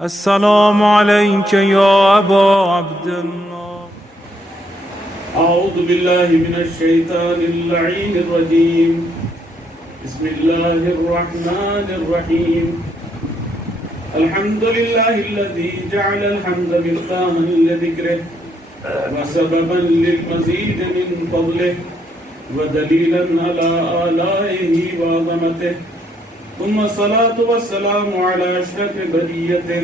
السلام عليك يا أبا عبد الله. أعوذ بالله من الشيطان اللعين الرجيم. بسم الله الرحمن الرحيم. الحمد لله الذي جعل الحمد مفتاحا لذكره وسببا للمزيد من فضله ودليلا على آلائه وعظمته، ثم الصلاة والسلام على أشرف بريته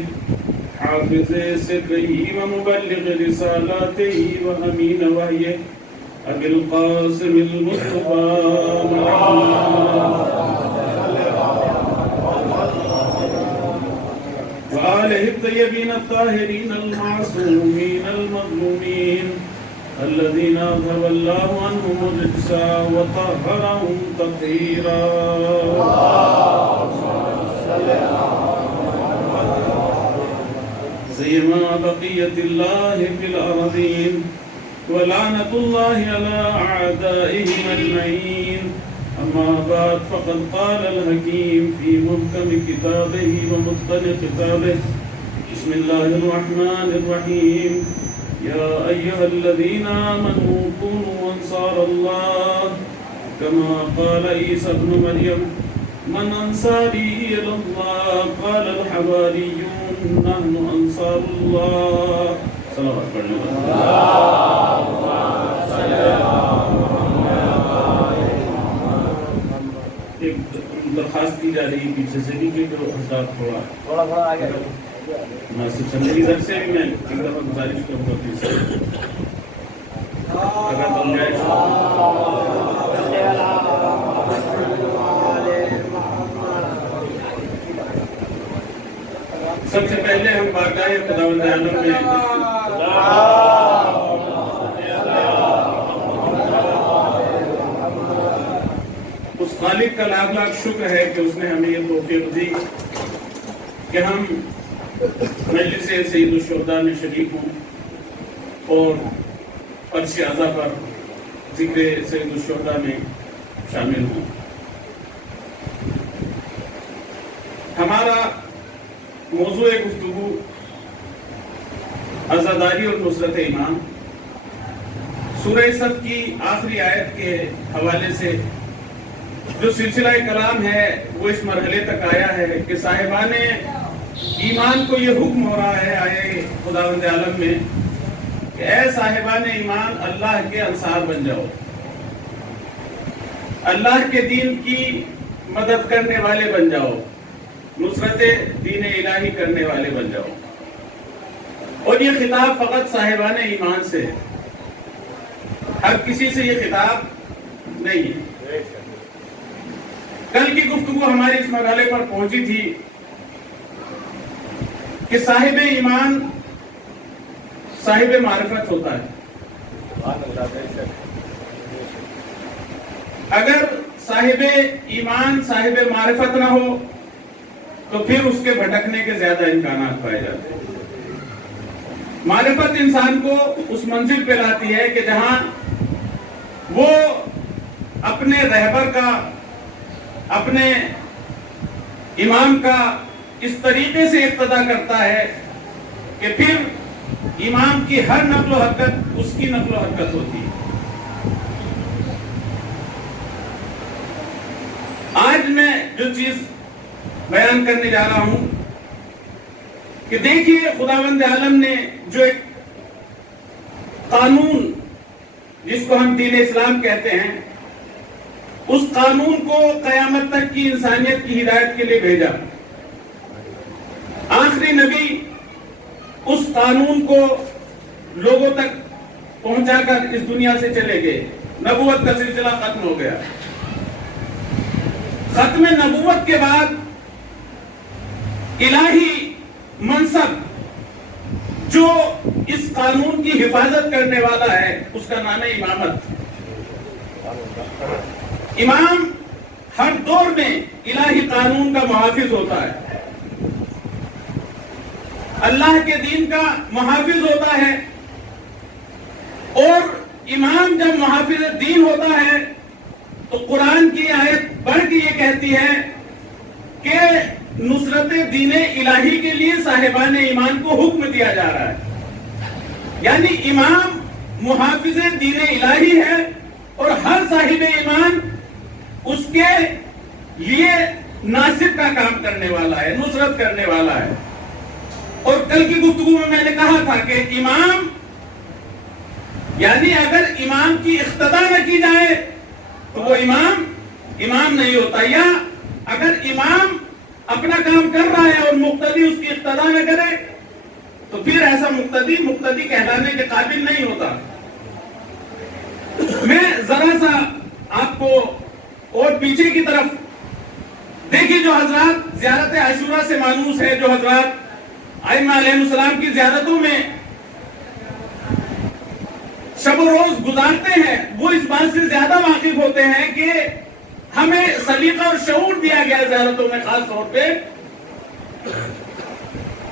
حافظ سره ومبلغ رسالاته وأمين وحيه أبي القاسم المصطفى وآله الطيبين الطاهرين المعصومين المظلومين الذين أذهب الله عنهم الرجس وطهرهم تطهيرا. سيما بقية الله في الأرضين ولعنة الله على أعدائهم أجمعين. أما بعد، فقد قال الحكيم في محكم كتابه ومتقن كتابه: بسم الله الرحمن الرحيم. يا أيها الذين آمنوا كونوا أنصار الله كما قال عيسى ابن مريم: من أنصاري إلى الله؟ قال الحواريون نحن أنصار الله. صلوات ایک درخواست کی جا رہی ہے پیچھے سے بھی کہ جو حضرات تھوڑا آگے مناسب سمجھے ادھر سے بھی میں ایک دفعہ گزارش کروں گا پھر سے اگر بن جائے سب سے پہلے ہم بارگاہ خداوند عالم میں اس خالق کا لاکھ لاکھ شکر ہے کہ اس نے ہمیں یہ توفیق دی کہ ہم مجلس سید الشہداء میں شریک ہوں اور فرش اعضا پر ذکر سید الشہداء میں شامل ہوں. ہمارا موضوع گفتگو عزاداری اور نصرت ایمان. سورہ صف کی آخری آیت کے حوالے سے جو سلسلہ کلام ہے وہ اس مرحلے تک آیا ہے کہ صاحبان ایمان کو یہ حکم ہو رہا ہے آئے خداوند عالم میں کہ اے صاحبان ایمان اللہ کے انصار بن جاؤ، اللہ کے دین کی مدد کرنے والے بن جاؤ، نصرت دین الہی کرنے والے بن جاؤ. اور یہ خطاب فقط صاحبان ایمان سے ہے، ہر کسی سے یہ خطاب نہیں ہے. کل کی گفتگو ہماری اس مرحلے پر پہنچی تھی کہ صاحب ایمان صاحب معرفت ہوتا ہے. اگر صاحب ایمان صاحب معرفت نہ ہو تو پھر اس کے بھٹکنے کے زیادہ امکانات پائے جاتے ہیں. معرفت انسان کو اس منزل پہ لاتی ہے کہ جہاں وہ اپنے رہبر کا، اپنے امام کا اس طریقے سے اقتدا کرتا ہے کہ پھر امام کی ہر نقل و حرکت اس کی نقل و حرکت ہوتی ہے. آج میں جو چیز بیان کرنے جا رہا ہوں کہ دیکھیے خداوند عالم نے جو ایک قانون جس کو ہم دین اسلام کہتے ہیں، اس قانون کو قیامت تک کی انسانیت کی ہدایت کے لیے بھیجا. آخری نبی اس قانون کو لوگوں تک پہنچا کر اس دنیا سے چلے گئے. نبوت کا سلسلہ ختم ہو گیا. ختم نبوت کے بعد الہی منصب جو اس قانون کی حفاظت کرنے والا ہے اس کا نام ہے امامت. امام ہر دور میں الہی قانون کا محافظ ہوتا ہے، اللہ کے دین کا محافظ ہوتا ہے. اور امام جب محافظ دین ہوتا ہے تو قرآن کی آیت پڑھ کے یہ کہتی ہے کہ نصرت دین الہی کے لیے صاحبان ایمان کو حکم دیا جا رہا ہے. یعنی امام محافظ دین الہی ہے اور ہر صاحب ایمان اس کے لیے ناصر کا کام کرنے والا ہے, نصرت کرنے والا ہے. اور کل کی گفتگو میں نے کہا تھا کہ امام یعنی اگر امام کی اقتدا نہ کی جائے تو وہ امام نہیں ہوتا, یا اگر امام اپنا کام کر رہا ہے اور مقتدی اس کی اقتدا نہ کرے تو پھر ایسا مقتدی کہلانے کے قابل نہیں ہوتا. میں ذرا سا آپ کو اور پیچھے کی طرف دیکھیے, جو حضرات زیارت عاشورہ سے مانوس ہے, جو حضرات ائمہ علیہ السلام کی زیارتوں میں شب و روز گزارتے ہیں, وہ اس بات سے زیادہ واقف ہوتے ہیں کہ ہمیں سلیقہ اور شعور دیا گیا زیارتوں میں. خاص طور پہ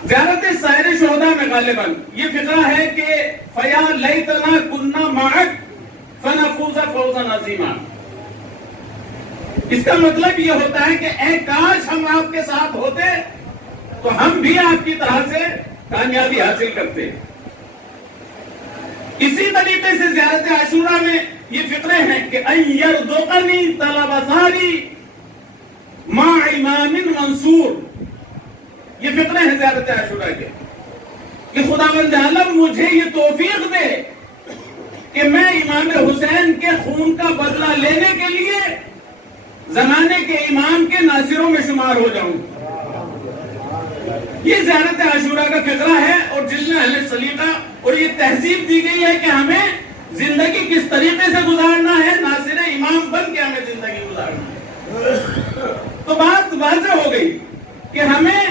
زیارت سائر شہداء میں غالباً یہ فقرہ ہے کہ فیا لیتنا کنا معک فنفوز فوزا عظیما. اس کا مطلب یہ ہوتا ہے کہ اے کاش ہم آپ کے ساتھ ہوتے تو ہم بھی آپ کی طرح سے کامیابی حاصل کرتے. اسی طریقے سے زیارت عاشورہ میں یہ فقرے ہیں کہ ایردقنی طلب زاری مع امام منصور. یہ فقرے ہیں زیارت عاشورہ کے کہ خداوند عالم مجھے یہ توفیق دے کہ میں امام حسین کے خون کا بدلہ لینے کے لیے زمانے کے امام کے ناصروں میں شمار ہو جاؤں. یہ زیارت عاشورہ کا فقرہ ہے, اور جس میں ہمیں سلیقہ اور یہ تہذیب دی گئی ہے کہ ہمیں زندگی کس طریقے سے گزارنا ہے, ناصر امام بن کے ہمیں زندگی گزارنا ہے. تو بات واضح ہو گئی کہ ہمیں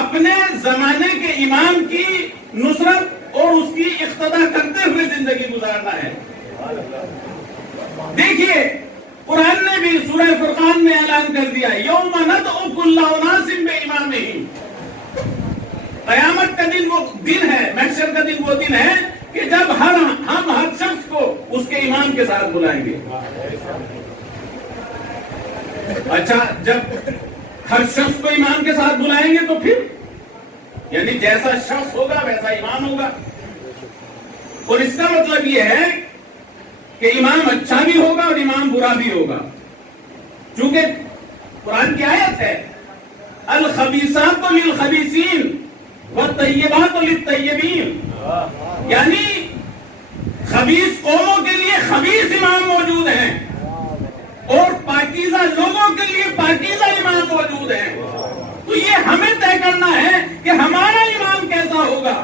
اپنے زمانے کے امام کی نصرت اور اس کی اقتدا کرتے ہوئے زندگی گزارنا ہے. دیکھیے قرآن نے بھی سورہ فرقان میں اعلان کر دیا یوم ندعو کل اناس بامامہم. قیامت کا دن وہ دن ہے, محشر کا دن وہ دن ہے کہ جب ہم ہر شخص کو اس کے امام کے ساتھ بلائیں گے. اچھا, جب ہر شخص کو امام کے ساتھ بلائیں گے تو پھر یعنی جیسا شخص ہوگا ویسا امام ہوگا. اور اس کا مطلب یہ ہے کہ امام اچھا بھی ہوگا اور امام برا بھی ہوگا, چونکہ قرآن کی آیت ہے الخبیثات للخبیثین والطیبات للطیبین. یعنی خبیث قوموں کے لیے خبیث امام موجود ہیں اور پاکیزہ لوگوں کے لیے پاکیزہ امام موجود ہیں. تو یہ ہمیں طے کرنا ہے کہ ہمارا امام کیسا ہوگا.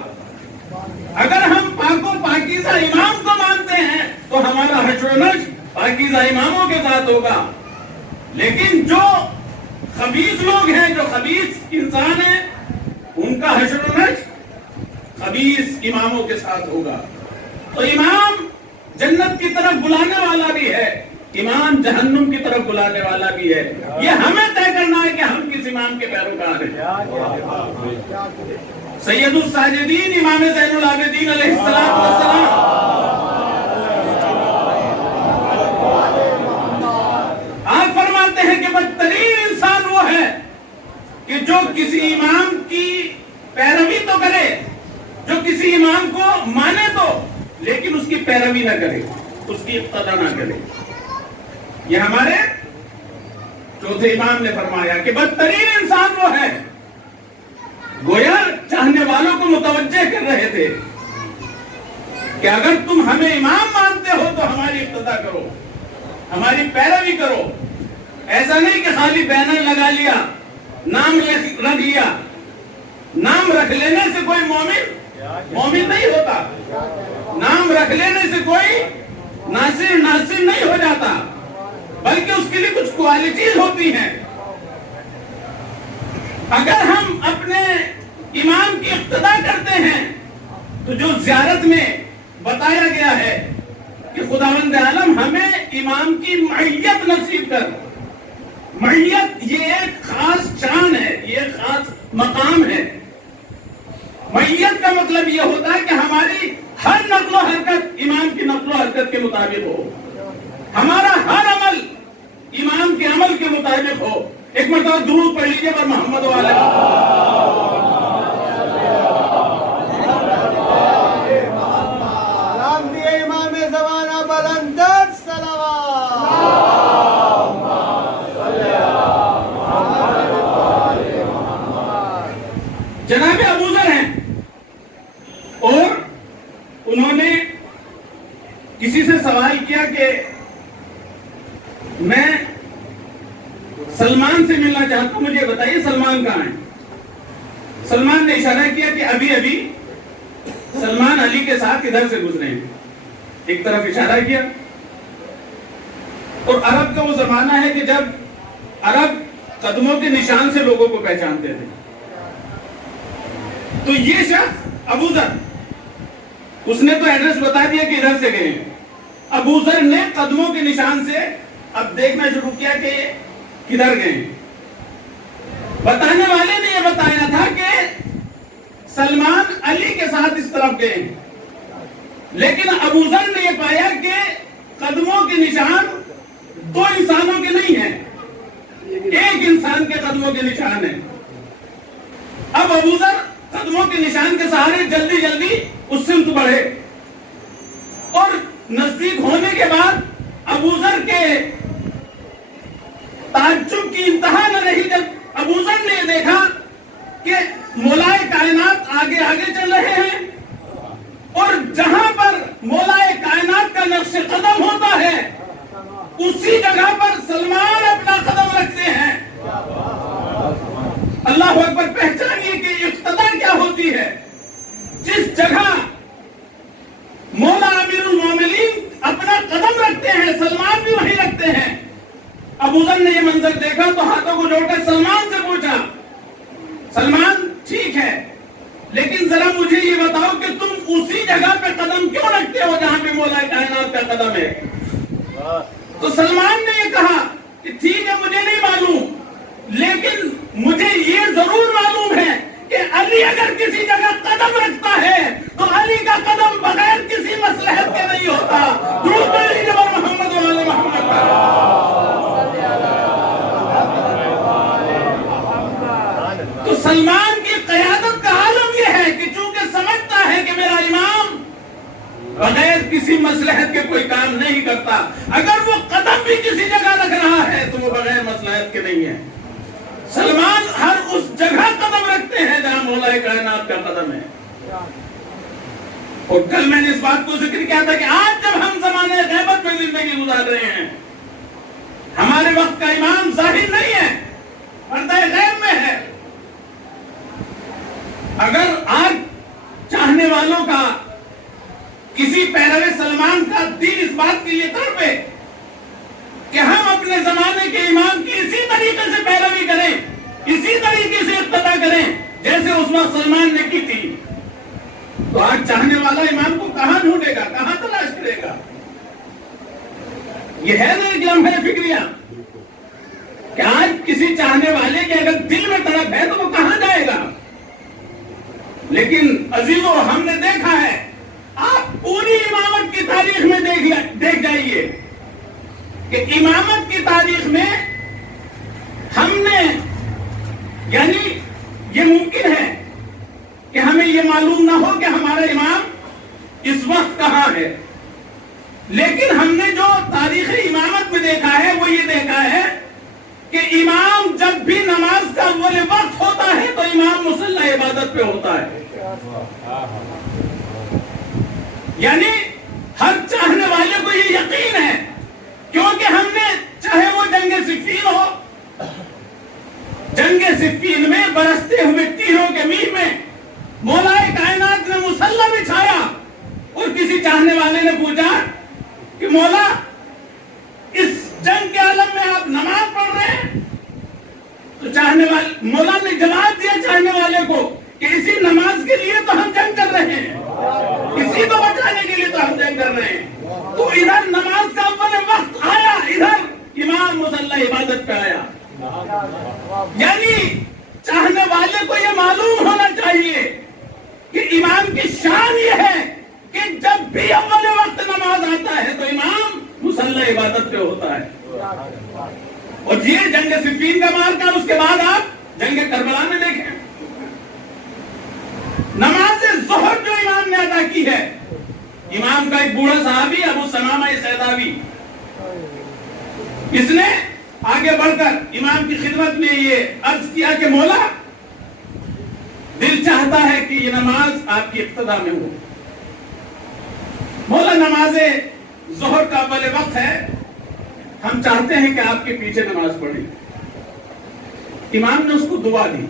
اگر ہم پاک و پاکیزہ امام کو مانتے ہیں تو ہمارا حشر و نشر پاکیزہ اماموں کے ساتھ ہوگا. لیکن جو خبیث لوگ ہیں, جو خبیث انسان ہیں, ان کا حشر و نشر خبیث اماموں کے ساتھ ہوگا. تو امام جنت کی طرف بلانے والا بھی ہے, امام جہنم کی طرف بلانے والا بھی ہے. یہ ہمیں طے کرنا ہے کہ ہم کس امام کے پیروکار ہیں. سید الساجدین امام زین العابدین علیہ السلام آپ فرماتے ہیں کہ بدترین انسان وہ ہے کہ جو کسی امام کی پیروی تو کرے, جو کسی امام کو مانے تو لیکن اس کی پیروی نہ کرے, اس کی اقتدا نہ کرے. یہ ہمارے چوتھے امام نے فرمایا کہ بدترین انسان وہ ہے. گویا چاہنے والوں کو متوجہ کر رہے تھے کہ اگر تم ہمیں امام مانتے ہو تو ہماری اقتدا کرو, ہماری پیروی کرو. ایسا نہیں کہ خالی بینر لگا لیا, نام رکھ لیا. نام رکھ لینے سے کوئی مومن نہیں ہوتا, نام رکھ لینے سے کوئی ناصر نہیں ہو جاتا, بلکہ اس کے لیے کچھ کوالٹیز ہوتی ہیں. اگر ہم اپنے امام کی اقتدا کرتے ہیں تو جو زیارت میں بتایا گیا ہے کہ خداوند عالم ہمیں امام کی معیت نصیب کر. معیت یہ ایک خاص شان ہے, یہ ایک خاص مقام ہے. معیت کا مطلب یہ ہوتا ہے کہ ہماری ہر نقل و حرکت امام کی نقل و حرکت کے مطابق ہو, ہمارا ہر عمل امام کے عمل کے مطابق ہو, ایک مرتبہ درود پڑھ لیجیے پر محمد والے سلام دیے امام زمانہ بلندر صلوات. جناب ابوذر ہیں اور انہوں نے کسی سے سوال کیا کہ میں سلمان سے ملنا چاہتا ہوں، مجھے بتائیے سلمان کہاں ہے؟ سلمان نے اشارہ کیا کہ ابھی ابھی سلمان علی کے ساتھ ادھر سے گزرے ہیں، ایک طرف اشارہ کیا. اور عرب کا وہ زمانہ ہے کہ جب عرب قدموں کے نشان سے لوگوں کو پہچانتے تھے. تو یہ شخص ابوذر، اس نے تو ایڈریس بتا دیا کہ ادھر سے گئے ہیں. ابوذر نے قدموں کے نشان سے اب دیکھنا شروع کیا کہ کدھر گئے. بتانے والے نے یہ بتایا تھا کہ سلمان علی کے ساتھ اس طرف گئے، لیکن ابوذر نے یہ پایا کہ قدموں کے نشان دو انسانوں کے نہیں ہیں، ایک انسان کے قدموں کے نشان ہیں. اب ابوذر قدموں کے نشان کے سہارے جلدی جلدی اس سمت بڑھے اور نزدیک ہونے کے بعد ابوذر کے تعجب کی انتہا نہ رہی جب ابوذر نے دیکھا کہ مولائے کائنات آگے آگے چل رہے ہیں اور جہاں پر مولائے کائنات کا نقش قدم ہوتا ہے اسی جگہ پر سلمان اپنا قدم رکھتے ہیں. اللہ اکبر. پہچانیے کہ اقتدا کیا ہوتی ہے. جس جگہ مولا امیر المومنین اپنا قدم رکھتے ہیں سلمان بھی وہیں رکھتے ہیں. ابوذر نے یہ منظر دیکھا تو ہاتھوں کو جوڑ کر سلمان سے پوچھا، سلمان ٹھیک ہے لیکن ذرا مجھے یہ بتاؤ کہ تم اسی جگہ پہ قدم کیوں رکھتے ہو جہاں پہ مولا کائنات کا قدم ہے؟ تو سلمان نے یہ کہا کہ ٹھیک ہے مجھے نہیں معلوم لیکن مجھے یہ ضرور معلوم ہے کہ علی اگر کسی جگہ قدم رکھتا ہے تو علی کا قدم بغیر کسی مصلحت کے نہیں ہوتا. درود پڑھ لیجیے محمد وعلی محمد. تو سلمان کی قیادت کا عالم یہ ہے کہ چونکہ سمجھتا ہے کہ میرا امام بغیر کسی مصلحت کے کوئی کام نہیں کرتا، اگر وہ قدم بھی کسی جگہ رکھ رہا ہے تو وہ بغیر مصلحت کے نہیں ہے. سلمان ہر اس جگہ قدم رکھتے ہیں جہاں مولا کائنات کا قدم ہے. اور کل میں نے اس بات کو ذکر کیا تھا کہ آج جب ہم زمانے غیبت میں زندگی گزار رہے ہیں، ہمارے وقت کا امام ظاہر نہیں ہے، پردہ غیب میں ہے. اگر آج چاہنے والوں کا کسی پیرو سلمان کا دین اس بات کے لیے تڑپے کہ ہم اپنے زمانے کے امام کی اسی طریقے سے پیروی کریں، اسی طریقے سے اقتدا کریں جیسے اس وقت سلمان نے کی تھی، تو آج چاہنے والا امام کو کہاں ڈھونڈے گا، کہاں تلاش کرے گا؟ یہ ہے نا ایک لمحہ فکریہ کہ آج کسی چاہنے والے کے اگر دل میں تڑپ ہے تو وہ کہاں جائے گا؟ لیکن عزیزو ہم نے دیکھا ہے، آپ پوری امامت کی تاریخ میں دیکھ جائیے کہ امامت کی تاریخ میں ہم نے یعنی یہ ممکن ہے کہ ہمیں یہ معلوم نہ ہو کہ ہمارا امام اس وقت کہاں ہے، لیکن ہم نے جو تاریخ امامت میں دیکھا ہے وہ یہ دیکھا ہے کہ امام جب بھی نماز کا اول وقت ہوتا ہے تو امام مصلی عبادت پہ ہوتا ہے. یعنی ہر چاہنے والے کو یہ یقین ہے، کیونکہ ہم نے چاہے وہ جنگ صفین ہو، جنگ صفین میں برستے ہوئے تیروں کے میل میں مولا کائنات نے مصلی بچھایا اور کسی چاہنے والے نے پوچھا کہ مولا اس جنگ کے عالم میں آپ نماز پڑھ رہے ہیں؟ تو چاہنے والے مولا نے جواب دیا چاہنے والے کو کہ اسی نماز کے لیے تو ہم جنگ کر رہے ہیں، اسی کو بچانے کے لیے تو ہم جنگ کر رہے ہیں. تو ادھر نماز کا اول وقت آیا، ادھر امام مصلی عبادت پہ آیا. یعنی چاہنے والے کو یہ معلوم ہونا چاہیے کہ امام کی شان یہ ہے کہ جب بھی اول وقت نماز آتا ہے تو امام مصلی عبادت پہ ہوتا ہے. اور یہ جنگ صفین کا مارکا، اس کے بعد آپ جنگ کربلا میں دیکھیں نماز ظہر جو امام نے ادا کی ہے، امام کا ایک بوڑھا صحابی ابو سمامہ سیداوی، اس نے آگے بڑھ کر امام کی خدمت میں یہ عرض کیا کہ مولا دل چاہتا ہے کہ یہ نماز آپ کی اقتدا میں ہو، مولا نماز ظہر کا اول وقت ہے، ہم چاہتے ہیں کہ آپ کے پیچھے نماز پڑھیں۔ امام نے اس کو دعا دی،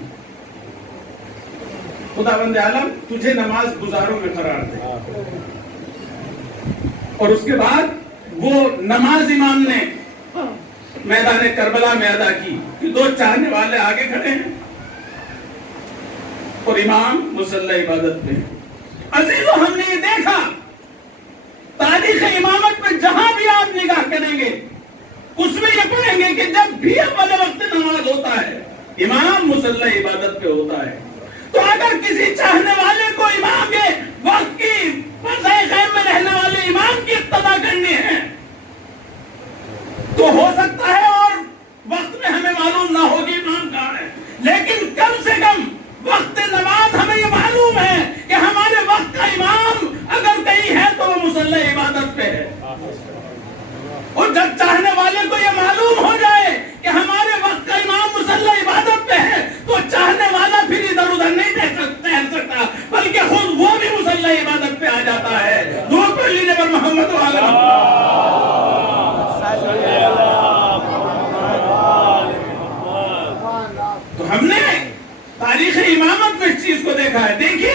خداوند عالم تجھے نماز گزاروں میں قرار دے، اور اس کے بعد وہ نماز امام نے میدان کربلا میں ادا کی کہ دو چاہنے والے آگے کھڑے ہیں اور امام مصلی عبادت میں۔ عزیزو ہم نے یہ دیکھا تاریخ امامت میں جہاں بھی آپ نگاہ کریں گے اس میں یہ پڑھیں گے کہ جب بھی اول وقت نماز ہوتا ہے امام مصلی عبادت پہ ہوتا ہے۔ تو اگر کسی چاہنے والے کو امام کے وقت کی پردہ خیر میں رہنے والے امام کی اقتدا کرنی ہے تو ہو سکتا ہے اور وقت میں ہمیں معلوم نہ ہوگی امام کہاں ہے، لیکن کم سے کم وقت نماز ہمیں یہ معلوم ہے کہ ہمارے وقت کا امام اگر کہیں ہے تو وہ مصلی عبادت پہ ہے۔ اور جب چاہنے والے کو یہ معلوم ہو جائے کہ ہمارے وقت کا امام مصلی عبادت پہ ہے تو چاہنے والا پھر ادھر ادھر نہیں ٹہل سکتا، بلکہ خود وہ بھی مصلی عبادت پہ آ جاتا ہے۔ دور پڑھ لیجیے پر محمد تو ہم نے تاریخ امامت میں اس چیز کو دیکھا ہے۔ دیکھیے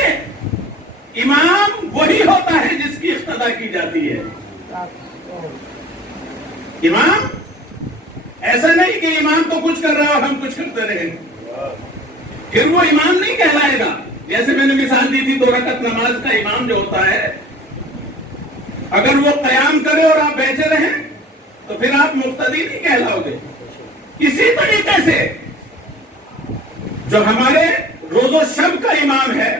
امام وہی ہوتا ہے جس کی اقتدا کی جاتی ہے۔ امام ایسا نہیں کہ امام تو کچھ کر رہا ہے اور ہم کچھ کرتے رہیں، پھر وہ امام نہیں کہلائے گا۔ جیسے میں نے مثال دی تھی 2 رکعت نماز کا امام جو ہوتا ہے اگر وہ قیام کرے اور آپ بیٹھے رہیں تو پھر آپ مقتدی نہیں کہلاؤ گے۔ اسی طریقے سے جو ہمارے روز و شب کا امام ہے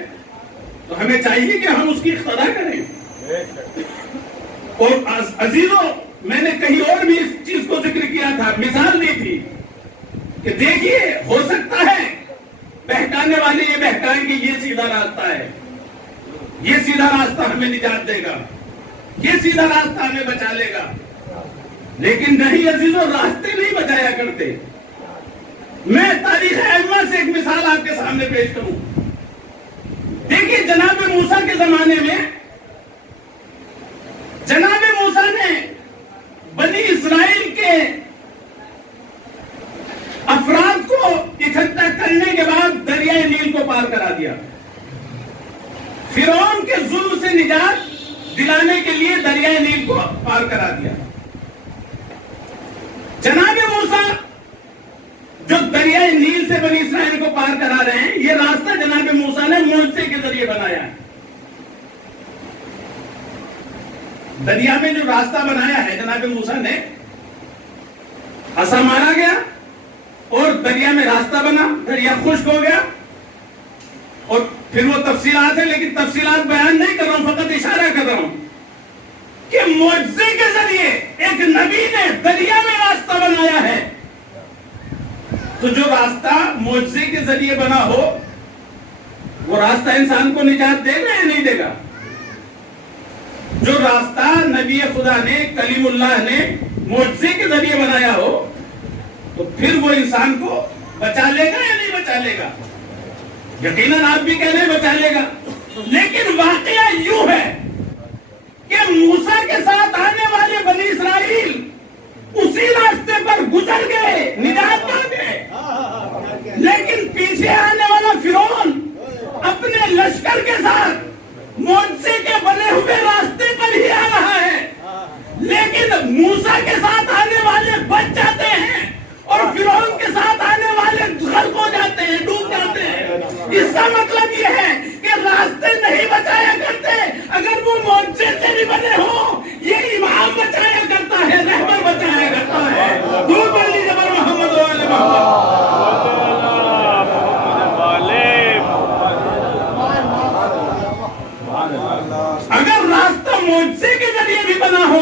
تو ہمیں چاہیے کہ ہم اس کی اقتدا کریں۔ اور عزیزوں میں نے کہیں اور بھی اس چیز کو ذکر کیا تھا، مثال دی تھی کہ دیکھیے ہو سکتا ہے بہکانے والے یہ بہکائیں کہ یہ سیدھا راستہ ہے، یہ سیدھا راستہ ہمیں نجات دے گا، یہ سیدھا راستہ ہمیں بچا لے گا، لیکن نہیں عزیزوں راستے نہیں بچایا کرتے۔ میں تاریخ ائمہ سے ایک مثال آپ کے سامنے پیش کروں۔ دیکھیے جناب موسیٰ کے زمانے میں جناب موسیٰ نے بنی اسرائیل کے افراد کو اکٹھا کرنے کے بعد دریائے نیل کو پار کرا دیا۔ فرعون کے ظلم سے نجات دلانے کے لیے دریائے نیل کو پار کرا دیا۔ جناب موسیٰ جو دریائے نیل سے بنی اسرائیل کو پار کرا رہے ہیں، یہ راستہ جناب موسیٰ نے معجزے کے ذریعے بنایا ہے۔ دریا میں جو راستہ بنایا ہے جناب موسیٰ نے، عصا مارا گیا اور دریا میں راستہ بنا، دریا خشک ہو گیا، اور پھر وہ تفصیلات ہیں لیکن تفصیلات بیان نہیں کر رہا ہوں، فقط اشارہ کر رہا ہوں کہ معجزے کے ذریعے ایک نبی نے دریا میں راستہ بنایا ہے۔ تو جو راستہ معجزے کے ذریعے بنا ہو وہ راستہ انسان کو نجات دے گا یا نہیں دے گا؟ جو راستہ نبی خدا نے کلیم اللہ نے معجزے کے ذریعے بنایا ہو تو پھر وہ انسان کو بچا لے گا یا نہیں بچا لے گا؟ یقیناً آپ بھی کہہ رہے ہیں بچا لے گا، لیکن واقعہ یوں ہے کہ موسیٰ کے ساتھ آنے والے بنی اسرائیل اسی راستے پر گزر گئے، نجات پا گئے، لیکن پیچھے آنے والا فرعون اپنے لشکر کے ساتھ معجزے کے بنے ہوئے راستے پر ہی آ رہا ہے، لیکن موسیٰ کے ساتھ آنے والے بچ جاتے ہیں اور فرعون کے ساتھ آنے والے غرق ہو جاتے ہیں، ڈوب جاتے ہیں۔ اس کا مطلب یہ ہے کہ راستے نہیں بچایا کرتے، اگر وہ معجزے سے بھی بنے ہوں یہ امام بچایا کرتا ہے، رہبر بچایا کرتا ہے۔ دور پڑھ لیجیے پر محمد و آل محمد۔ اگر راستہ معجزے کے ذریعے بھی بنا ہو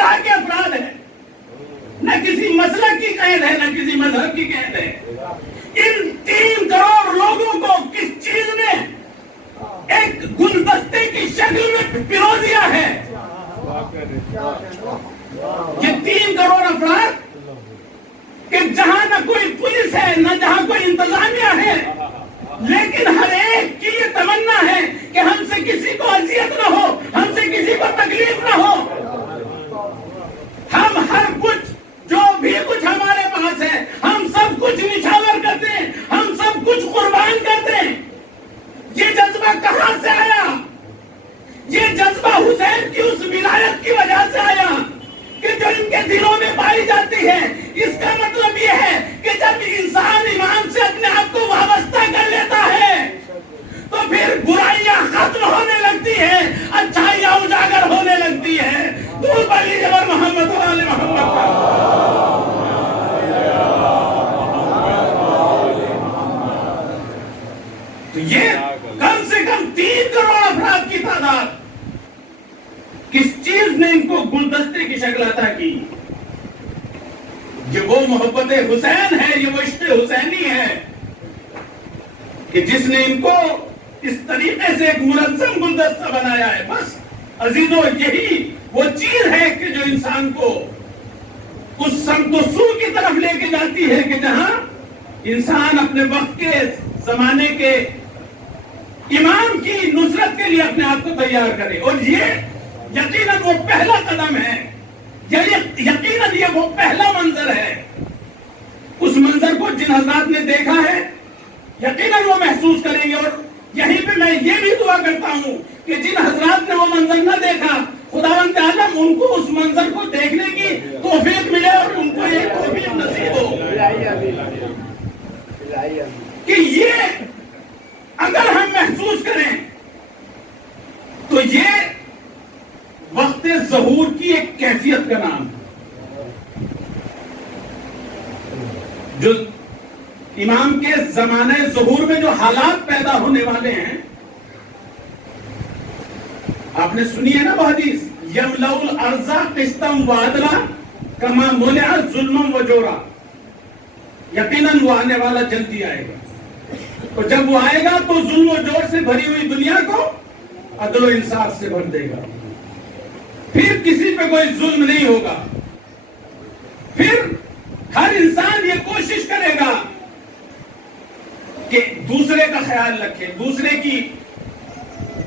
طرح کے افراد ہیں، نہ کسی مسلک کی قید ہے، نہ کسی مذہب کی قید ہے. ان 3 کروڑ لوگوں کو کس چیز نے ایک گلدستے کی شکل میں پرو دیا ہے؟ یہ 3 کروڑ افراد کہ جہاں نہ کوئی پولیس ہے، نہ جہاں کوئی انتظامیہ ہے، لیکن ہر ایک کی یہ تمنا ہے کہ ہم سے کسی کو اذیت نہ ہو، ہم سے کسی کو تکلیف نہ ہو. ہم ہر کچھ جو بھی کچھ ہمارے پاس ہے ہم سب کچھ نچھاور کرتے ہیں، ہم سب کچھ قربان کرتے ہیں. یہ جذبہ کہاں سے آیا؟ یہ جذبہ حسین کی اس ولایت کی وجہ سے آیا کہ جو ان کے دلوں میں پائی جاتی ہے. اس کا مطلب یہ ہے کہ جب انسان امام سے اپنے آپ کو وابستہ کر لیتا ہے تو پھر برائیاں ختم ہونے لگتی ہیں، اچھائیاں اجاگر ہونے لگتی ہیں. دور بلی جبر محمد و آل محمد کا. تو یہ کم سے کم 3 کروڑ افراد کی تعداد کس چیز نے ان کو گلدستے کی شکل عطا کی؟ یہ وہ محبت حسین ہے، یہ وہ عشق حسینی ہے کہ جس نے ان کو اس طریقے سے ایک منظم گلدستہ بنایا ہے. بس عزیزو، یہی وہ چیز ہے کہ جو انسان کو اس سمت و سو کی طرف لے کے جاتی ہے کہ جہاں انسان اپنے وقت کے زمانے کے امام کی نصرت کے لیے اپنے آپ کو تیار کرے. اور یہ یقیناً وہ پہلا قدم ہے، یقیناً یہ وہ پہلا منظر ہے. اس منظر کو جن حضرات نے دیکھا ہے یقیناً وہ محسوس کریں گے. اور یہیں پہ میں یہ بھی دعا کرتا ہوں کہ جن حضرات نے وہ منظر نہ دیکھا، خداوند عالم ان کو اس منظر کو دیکھنے کی توفیق ملے اور ان کو یہ توفیق نصیب ہو کہ یہ اگر ہم محسوس کریں تو یہ وقت ظہور کی ایک کیفیت کا نام ہے جو امام کے زمانے ظہور میں جو حالات پیدا ہونے والے ہیں. آپ نے سنی ہے نا وہ حدیث، یملأ الارض قسطا وعدلا کما ملئت ظلما وجورا. یقیناً وہ آنے والا جلدی آئے گا، اور جب وہ آئے گا تو ظلم و جور سے بھری ہوئی دنیا کو عدل و انصاف سے بھر دے گا. پھر کسی پہ کوئی ظلم نہیں ہوگا. پھر ہر انسان یہ کوشش کرے گا کہ دوسرے کا خیال رکھے، دوسرے کی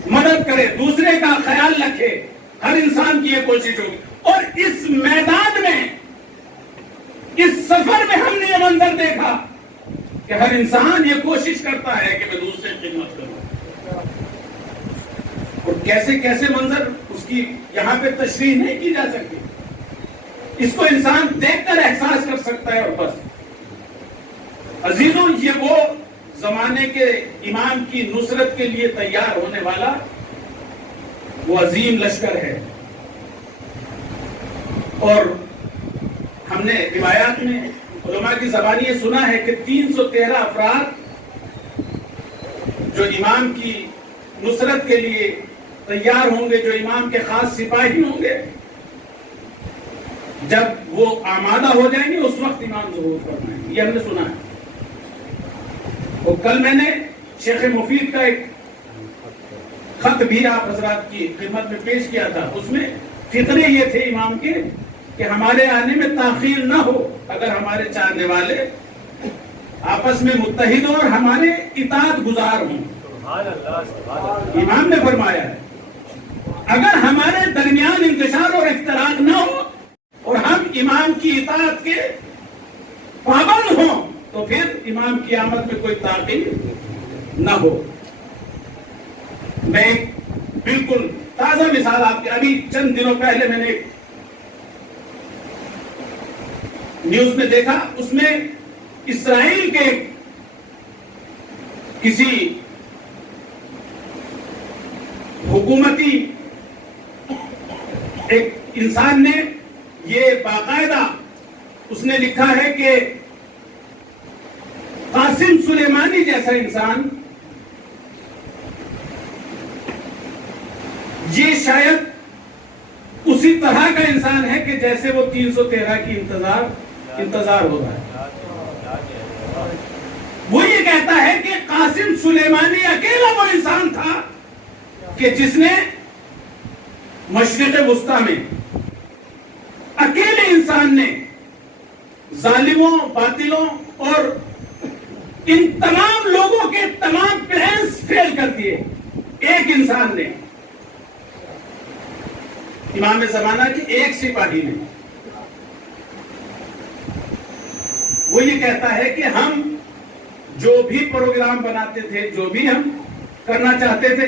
مدد کرے، دوسرے کا خیال رکھے. ہر انسان کی یہ کوشش ہوگی. اور اس میدان میں، اس سفر میں ہم نے یہ منظر دیکھا کہ ہر انسان یہ کوشش کرتا ہے کہ میں دوسرے کی خدمت کروں. اور کیسے کیسے منظر اس کی یہاں پہ تشریح نہیں کی جا سکتی. اس کو انسان دیکھ کر احساس کر سکتا ہے. اور بس عزیزوں، یہ وہ زمانے کے امام کی نصرت کے لیے تیار ہونے والا وہ عظیم لشکر ہے. اور ہم نے روایات میں علماء کی زبانی یہ سنا ہے کہ 313 افراد جو امام کی نصرت کے لیے تیار ہوں گے، جو امام کے خاص سپاہی ہوں گے، جب وہ آمادہ ہو جائیں گے اس وقت امام ظہور کرنا ہے. یہ ہم نے سنا ہے. اور کل میں نے شیخ مفید کا ایک خط بھی آپ حضرات کی خدمت میں پیش کیا تھا. اس میں فقرے یہ تھے امام کے کہ ہمارے آنے میں تاخیر نہ ہو اگر ہمارے چاہنے والے آپس میں متحد ہوں اور ہمارے اطاعت گزار ہوں. امام نے فرمایا ہے اگر ہمارے درمیان انتشار اور اختلاف نہ ہو اور ہم امام کی اطاعت کے پابند ہوں تو پھر امام کی آمد میں کوئی تاخیر نہ ہو. میں ایک بالکل تازہ مثال آپ کے ابھی چند دنوں پہلے میں نے ایک نیوز میں دیکھا. اس میں اسرائیل کے کسی حکومتی ایک انسان نے یہ باقاعدہ اس نے لکھا ہے کہ قاسم سلیمانی جیسا انسان یہ شاید اسی طرح کا انسان ہے کہ جیسے وہ 313 کی انتظار ہو رہا ہے. وہ یہ کہتا ہے کہ قاسم سلیمانی اکیلا وہ انسان تھا کہ جس نے مشرق وسطی میں اکیلے انسان نے ظالموں، باطلوں اور ان تمام لوگوں کے تمام پلانز فیل کر دیے. ایک انسان نے، امام زمانہ کی ایک سپاہی نے. وہ یہ کہتا ہے کہ ہم جو بھی پروگرام بناتے تھے، جو بھی ہم کرنا چاہتے تھے،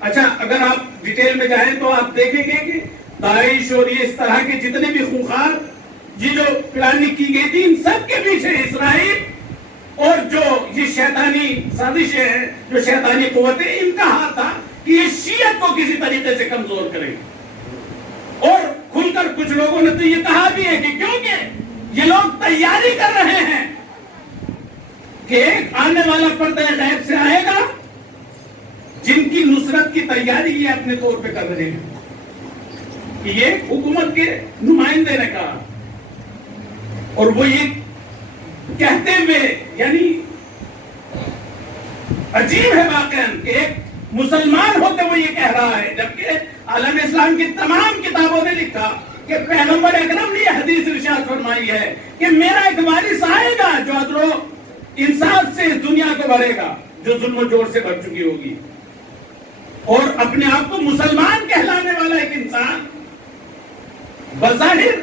اچھا اگر آپ ڈیٹیل میں جائیں تو آپ دیکھیں گے کہ داعش اور یہ اس طرح کے جتنے بھی خونخوار یہ جو پلاننگ کی گئی تھی، ان سب کے پیچھے اسرائیل اور جو یہ شیطانی سازشیں ہیں، جو شیطانی قوتیں، ان کا ہاتھ تھا کہ یہ شیعت کو کسی طریقے سے کمزور کریں. اور کھل کر کچھ لوگوں نے تو یہ کہا بھی ہے کہ کیونکہ یہ لوگ تیاری کر رہے ہیں کہ ایک آنے والا پردہ غیب سے آئے گا جن کی نصرت کی تیاری یہ اپنے طور پہ کر رہے ہیں. یہ حکومت کے نمائندے نے کہا، اور وہ یہ کہتے ہوئے، یعنی عجیب ہے واقعا کہ ایک مسلمان ہوتے وہ یہ کہہ رہا ہے، جبکہ عالم اسلام کی تمام کتابوں نے لکھا کہ پیغمبر اکرم نے یہ حدیث ارشاد فرمائی ہے کہ میرا ایک وارث آئے گا جو عدل و انصاف سے اس دنیا کو بھرے گا، جو ظلم و جور سے بھر چکی ہوگی. اور اپنے آپ کو مسلمان کہلانے والا ایک انسان، بظاہر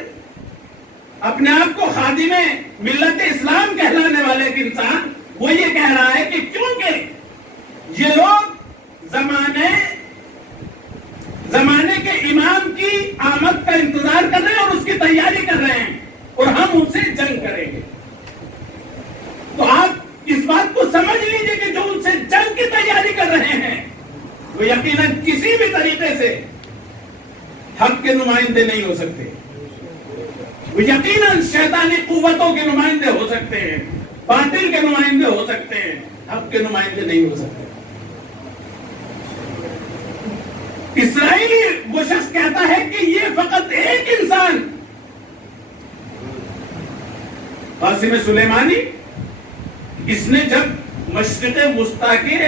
اپنے آپ کو خادم ملت اسلام کہلانے والے ایک انسان، وہ یہ کہہ رہا ہے کہ کیونکہ یہ لوگ زمانے کے امام کی آمد کا انتظار کر رہے ہیں اور اس کی تیاری کر رہے ہیں، اور ہم ان سے جنگ کریں گے. تو آپ اس بات کو سمجھ لیجئے کہ جو ان سے جنگ کی تیاری کر رہے ہیں وہ یقیناً کسی بھی طریقے سے حق کے نمائندے نہیں ہو سکتے. وہ یقیناً شیطانی قوتوں کے نمائندے ہو سکتے ہیں، باطل کے نمائندے ہو سکتے ہیں، حق کے نمائندے نہیں ہو سکتے. اسرائیلی وہ شخص کہتا ہے کہ یہ فقط ایک انسان، قاسم سلیمانی، اس نے جب مشرق وسطی کے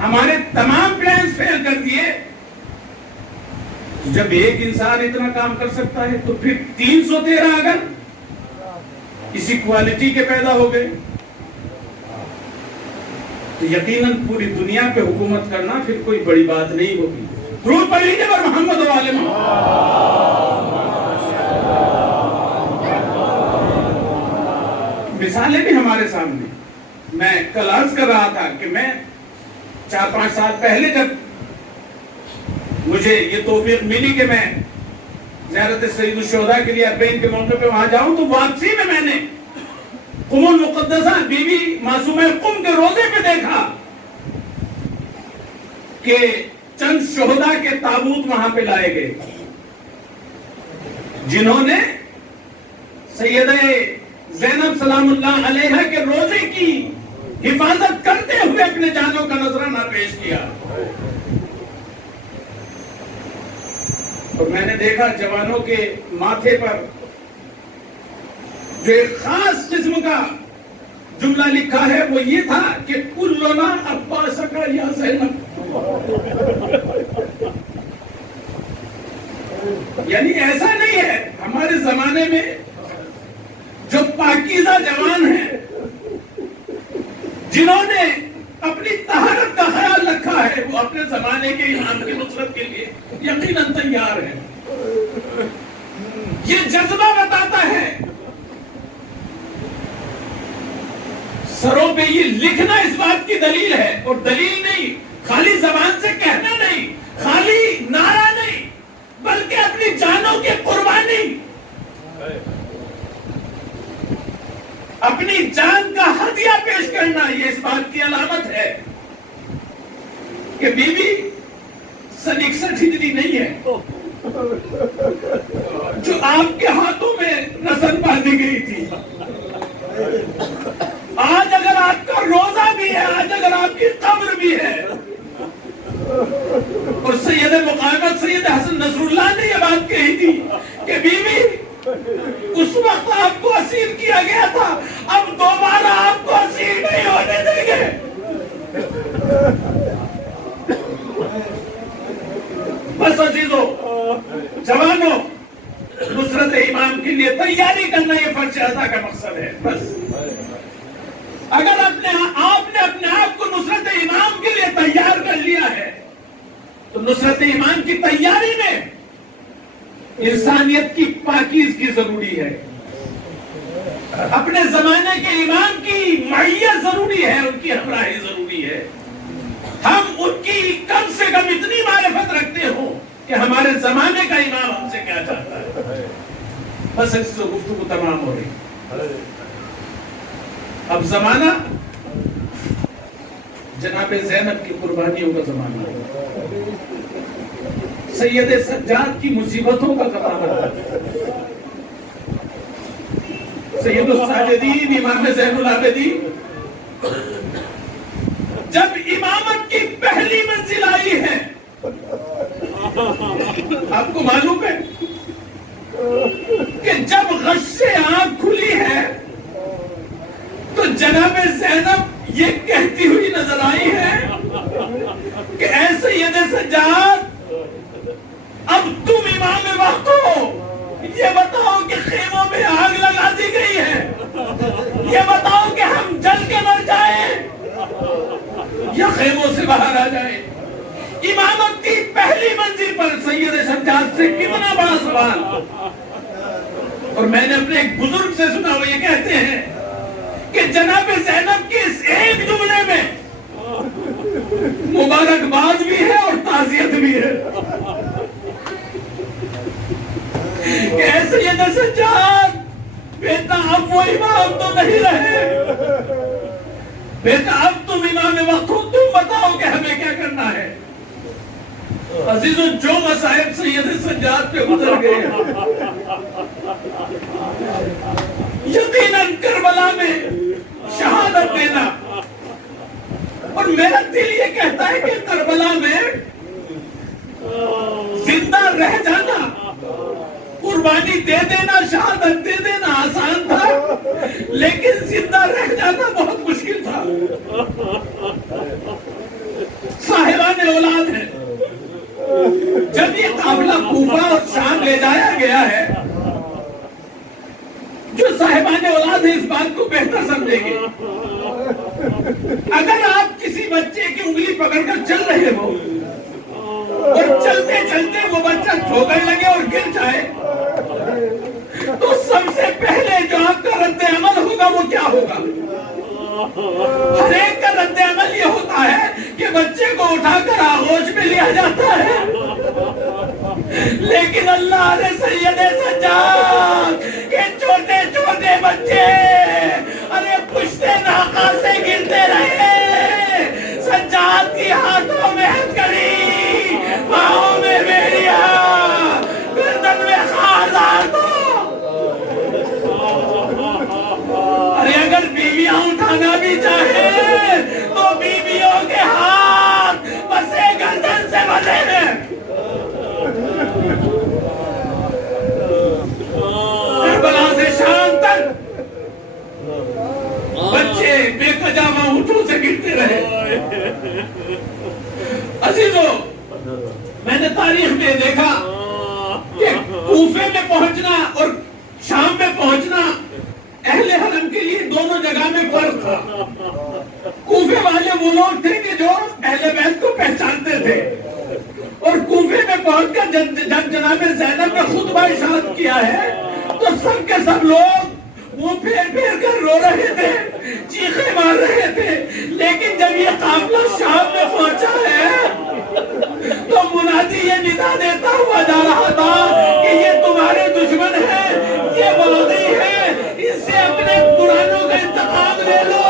ہمارے تمام پلانز فیل کر دیے، جب ایک انسان اتنا کام کر سکتا ہے تو پھر 313 اگر اسی کوالٹی کے پیدا ہو گئے تو یقیناً پوری دنیا پہ حکومت کرنا پھر کوئی بڑی بات نہیں ہوگی. درود پڑھ لیجیے پر محمد و آل محمد. مثالیں بھی ہمارے سامنے. میں کل عرض کر رہا تھا کہ میں 4-5 سال پہلے جب مجھے یہ توفیق ملی کہ میں زیارت سید الشہداء کے لیے اربعین کے موقع پہ وہاں جاؤں، تو واپسی میں نے قم المقدسہ بی بی معصومہ قم کے روزے پہ دیکھا کہ چند شہداء کے تابوت وہاں پہ لائے گئے جنہوں نے سیدہ زینب سلام اللہ علیہا کے روزے کی حفاظت کرتے ہوئے اپنے جانوں کا نذرانہ پیش کیا. اور میں نے دیکھا جوانوں کے ماتھے پر جو ایک خاص قسم کا جملہ لکھا ہے وہ یہ تھا کہ کلنا عباسک یا زینب. یعنی ایسا نہیں ہے ہمارے زمانے میں جو پاکیزہ جوان ہیں جنہوں نے اپنی طہارت کا خیال رکھا ہے، وہ اپنے زمانے کے امام کی نصرت کے لیے یقیناً تیار ہیں. یہ جذبہ بتاتا ہے. سروں پہ یہ لکھنا اس بات کی دلیل ہے، اور دلیل نہیں، خالی زبان سے کہنا نہیں، خالی نعرہ نہیں، بلکہ اپنی جانوں کی قربانی، اپنی جان کا ہدیہ پیش کرنا، یہ اس بات کی علامت ہے کہ بی بی سن 61 ہجری نہیں ہے جو آپ کے ہاتھوں میں رسن باندھی گئی تھی. آج اگر آپ کا روزہ بھی ہے، آج اگر آپ کی قبر بھی ہے، اور سید مقامت سید حسن نصر اللہ نے یہ بات کہی تھی کہ بیوی اس وقت آپ کو اسیر کیا گیا تھا، اب دوبارہ آپ کو اسیر نہیں ہونے دیں گے۔ بس عزیزو، جوانوں، نصرت ایمان کے لیے تیاری کرنا یہ فرض ادا کا مقصد ہے۔ بس اگر آپ نے اپنے آپ کو نصرت ایمان کے لیے تیار کر لیا ہے تو نصرت ایمان کی تیاری میں انسانیت کی پاکیزگی ضروری ہے، اپنے زمانے کے امام کی معیت ضروری ہے، ان کی ہمراہی ضروری ہے، ہم ان کی کم سے کم اتنی معرفت رکھتے ہوں کہ ہمارے زمانے کا امام ہم سے کیا چاہتا ہے۔ بس اس سے گفتگو تمام ہو رہی۔ اب زمانہ جناب زینب کی قربانیوں کا زمانہ ہے، سید سجاد کی مصیبتوں کا زمانہ ہے، سید الساجدین امام زین العابدین جب امامت کی پہلی منزل آئی ہے، آپ کو معلوم ہے کہ جب غش سے آنکھ کھلی ہے تو جناب زینب یہ کہتی ہوئی نظر آئی ہے کہ اے سید سجاد، اب تم امام وقت ہو، یہ بتاؤ کہ خیموں میں آگ لگا دی گئی ہے، یہ بتاؤ کہ ہم جل کے مر جائیں یا خیموں سے باہر آ جائیں۔ امامت کی پہلی منزل پر سید سجاد سے کتنا بڑا سوال۔ اور میں نے اپنے ایک بزرگ سے سنا، وہ یہ کہتے ہیں کہ جناب زینب کے اس ایک جملے میں مبارکباد بھی ہے اور تعزیت بھی ہے کہ اے سید سجاد، بیٹا اب وہ امام تو نہیں رہے، بیٹا اب تم امام وقت ہو، تم بتاؤ کہ ہمیں کیا کرنا ہے۔ عزیزوں، جو مصائب سید سجاد پہ گزر گئے یقیناً کربلا میں شہادت دینا، اور میرا دل یہ کہتا ہے کہ کربلا میں زندہ رہ جانا، قربانی دے دینا، شہادت دے دینا آسان تھا، لیکن زندہ رہ جانا بہت مشکل تھا۔ صاحبان اولاد ہیں، جب یہ قافلہ کوفہ اور شام لے جایا گیا ہے، جو صاحبان اولاد ہیں اس بات کو بہتر سمجھیں گے، اگر آپ کسی بچے کی انگلی پکڑ کر چل رہے ہو اور چلتے چلتے وہ بچہ ٹھوکر لگے اور گر جائے تو سب سے پہلے جو آپ کا رد عمل ہوگا وہ کیا ہوگا؟ ہر ایک کا رد عمل یہ ہوتا ہے کہ بچے کو اٹھا کر آغوش میں لیا جاتا ہے، لیکن اللہ نے سید سجاد کے چھوٹے چھوٹے بچے ارے پشتے ناقہ سے گرتے رہے، سجاد کی ہاتھوں میں ہتھکڑی، پاؤں میں بیڑیا، گردن میں خارزار تو ارے اگر بیویاں اٹھانا بھی چاہے تو بیویوں کے ہاتھ بسے گردن سے بندھے ہیں۔ کربلا سے شام تک بچے بے پجامہ اونٹوں سے گرتے رہے۔ عزیزو، میں نے تاریخ میں دیکھا کہ کوفے میں پہنچنا اور شام میں پہنچنا اہل حرم کے لیے دونوں جگہ میں فرق تھا۔ کوفے والے وہ لوگ تھے کہ جو اہل بیت کو پہچانتے تھے، اور کوفے میں پہنچ کر جب جناب زینب نے خطبہ ارشاد کیا ہے تو سب کے سب لوگ وہ پھیر پھیر کر رو رہے تھے، چیخیں مار رہے تھے، لیکن جب یہ قافلہ شام میں پہنچا ہے تو منادی یہ ندا دیتا ہوا جا رہا تھا کہ یہ تمہارے دشمن ہیں، یہ باغی ہیں، ان سے اپنے پرانوں کا انتقام لے لو۔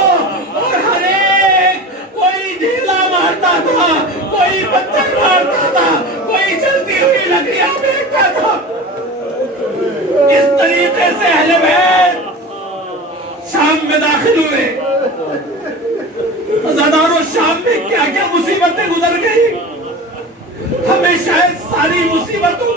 اور ہر ایک کوئی ڈھیلا مارتا تھا، کوئی پتھر مارتا تھا، کوئی چلتی ہوئی لکڑیاں پھینکتا تھا۔ اس طریقے سے اہل بیت شام میں داخل ہوئے۔ عزادارو، شام میں کیا کیا مصیبتیں گزر گئی، ہمیں شاید ساری مصیبتوں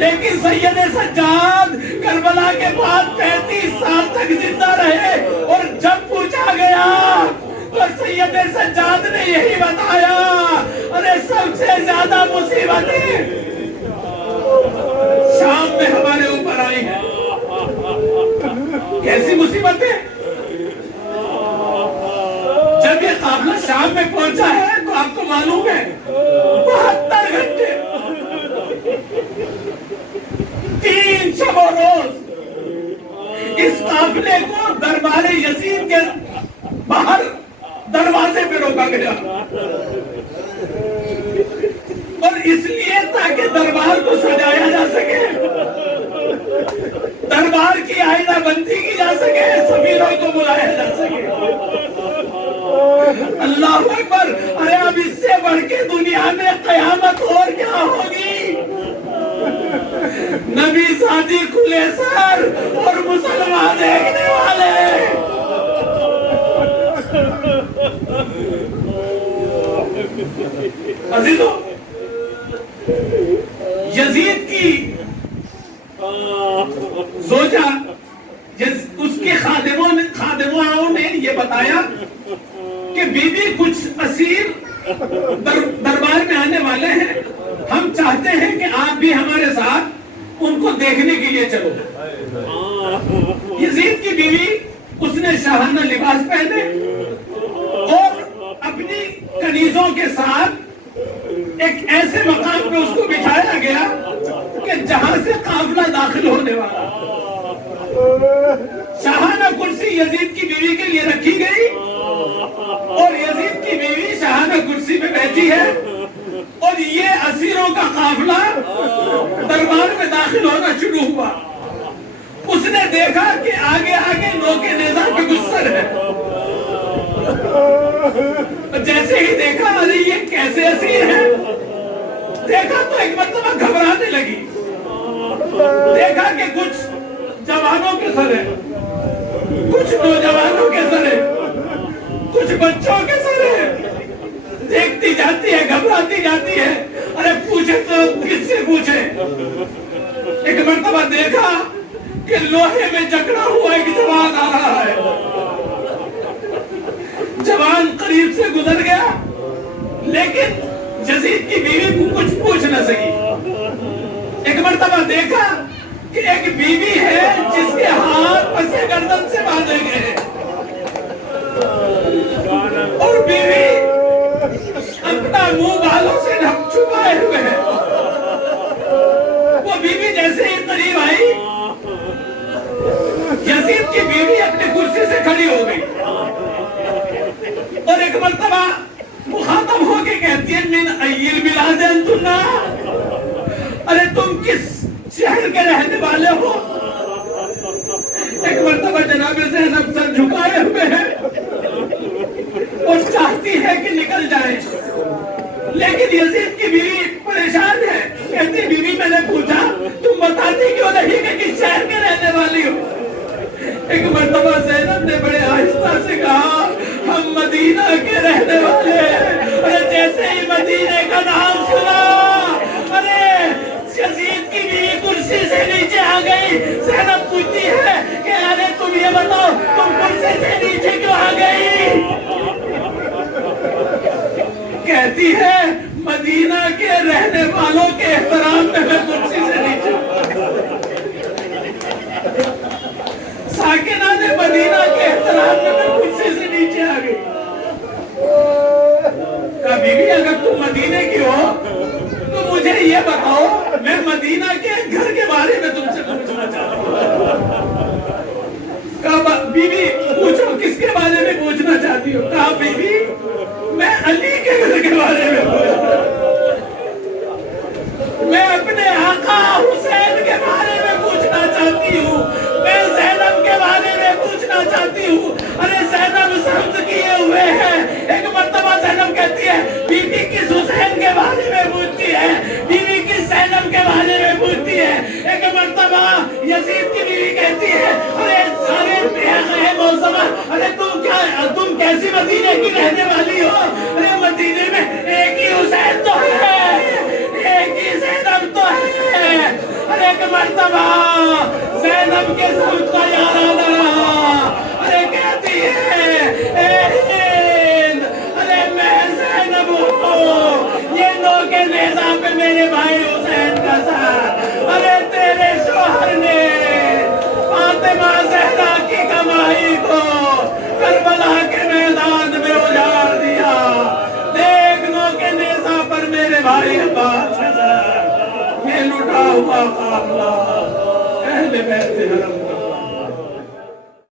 لیکن سید سجاد کربلا کے بعد 35 سال تک زندہ رہے، اور جب پوچھا گیا تو سید سجاد نے یہی بتایا، ارے سب سے زیادہ مصیبتیں شام میں ہمارے اوپر آئی ہیں۔ کیسی مصیبتیں؟ جب یہ قافلہ شام میں پہنچا ہے تو آپ کو معلوم ہے 72 گھنٹے 3 شب و روز اس قافلے کو دربار یزید کے باہر دروازے پہ روکا گیا، اور اس لیے تاکہ دربار کو سجایا جا سکے، دربار کی آئینہ بندی کی جا سکے، سفیروں کو بلایا جا سکے۔ اللہ اکبر! ارے اب اس سے بڑھ کے دنیا میں قیامت اور کیا ہوگی؟ نبی سادی کھلے سر اور مسلمان دیکھنے والے۔ عزیزو، یزید کی زوجہ اس کے خادموں نے یہ بتایا کہ بی بی کچھ اسیر دربار میں آنے والے ہیں، ہم چاہتے ہیں کہ آپ بھی ہمارے ساتھ ان کو دیکھنے کے لیے چلو۔ یزید کی بیوی اس نے شاہانہ لباس پہنے اور اپنی کنیزوں کے ساتھ ایک ایسے مقام پہ اس کو بٹھایا گیا کہ جہاں سے قافلہ داخل ہونے والا۔ شاہانہ کرسی یزید کی بیوی کے لیے رکھی گئی، اور یزید کی بیوی شاہانہ کرسی پہ بیٹھی ہے، اور یہ اسیروں کا قافلہ دربار میں داخل ہونا شروع ہوا۔ اس نے دیکھا کہ آگے آگے نوکے نیزہ کے گسر ہے، جیسے ہی دیکھا ارے یہ کیسے اسیر ہیں، دیکھا تو ایک مرتبہ گھبرانے لگی، دیکھا کہ کچھ جوانوں کے سر ہیں، کچھ نوجوانوں کے سر ہیں، کچھ بچوں کے سر ہیں، دیکھتی جاتی ہے، گھبراتی جاتی ہے، ارے پوچھے تو کس سے پوچھے؟ ایک مرتبہ دیکھا کہ لوہے میں جکڑا ہوا ایک جوان آ رہا ہے، جوان قریب سے گزر گیا، لیکن یزید کی بیوی کو کچھ پوچھ نہ سکی۔ ایک مرتبہ دیکھا کہ ایک بیوی ہے جس کے ہاتھ پسے گردن سے باندھے گئے ہیں، اور بیوی اپنا منہ بالوں سے چھپائے ہوئے ہیں۔ وہ بیوی جیسے ہی قریب آئی، یزید کی بیوی اپنی کرسی سے کھڑی ہو گئی، اور ایک مرتبہ مخاطب ہو کے کہتی ہے من ایل بلاد انتنا، ارے تم کس شہر کے رہنے والے ہو؟ ایک مرتبہ جناب زینب سر جھکائے ہوئے ہیں اور چاہتی ہے کہ نکل جائے، لیکن یزید کی بیوی پریشان ہے، کہتی بیوی میں نے پوچھا تم بتاتی کیوں نہیں کہ کس شہر کے رہنے والی ہو؟ ایک مرتبہ زینب نے بڑے آہستہ سے کہا ہم مدینہ کے رہنے والے ہیں۔ ارے جیسے ہی مدینے کا نام سنا، ارے یزید کی بیوی کرسی سے نیچے آ گئی۔ زینب پوچھتی ہے کہ ارے تم یہ بتاؤ تم کرسی سے نیچے کیوں آ گئی؟ کہتی ہے مدینہ کے رہنے والوں کے احترام میں میں کرسی سے نیچے، ساکنہ نے مدینہ کے احترام میں کرسی سے نیچے آ گئی۔ کہا بیوی اگر تم مدینے کی ہو تو مجھے یہ بتاؤ، میں مدینہ کے گھر کے بارے میں تم سے پوچھنا چاہتا ہوں۔ کہا بیوی پوچھو کس کے بارے میں پوچھنا چاہتی ہو؟ کہا بیوی میں علی کے گھر کے بارے میں پوچھنا، میں اپنے آقا حسین کے بارے میں پوچھنا چاہتی ہوں، میں زینب کے بارے میں پوچھنا چاہتی ہوں۔ ارے زینب سمجھ کیے ہوئے ہیں۔ ایک مرتبہ زینب کہتی ہے بی بی کس حسین کے بارے میں پوچھتی ہے، بیوی کس زینب کے بارے میں پوچھتی ہے۔ ایک مرتبہ یزید کی بیوی کہتی ہے ارے موسمہ ارے تم کیسی مدینے کی رہنے والی ہو؟ ارے مدینے میں ایک ہی حسین تو ہے، ایک ہی زینب تو ہے۔ توبہ کا اللہ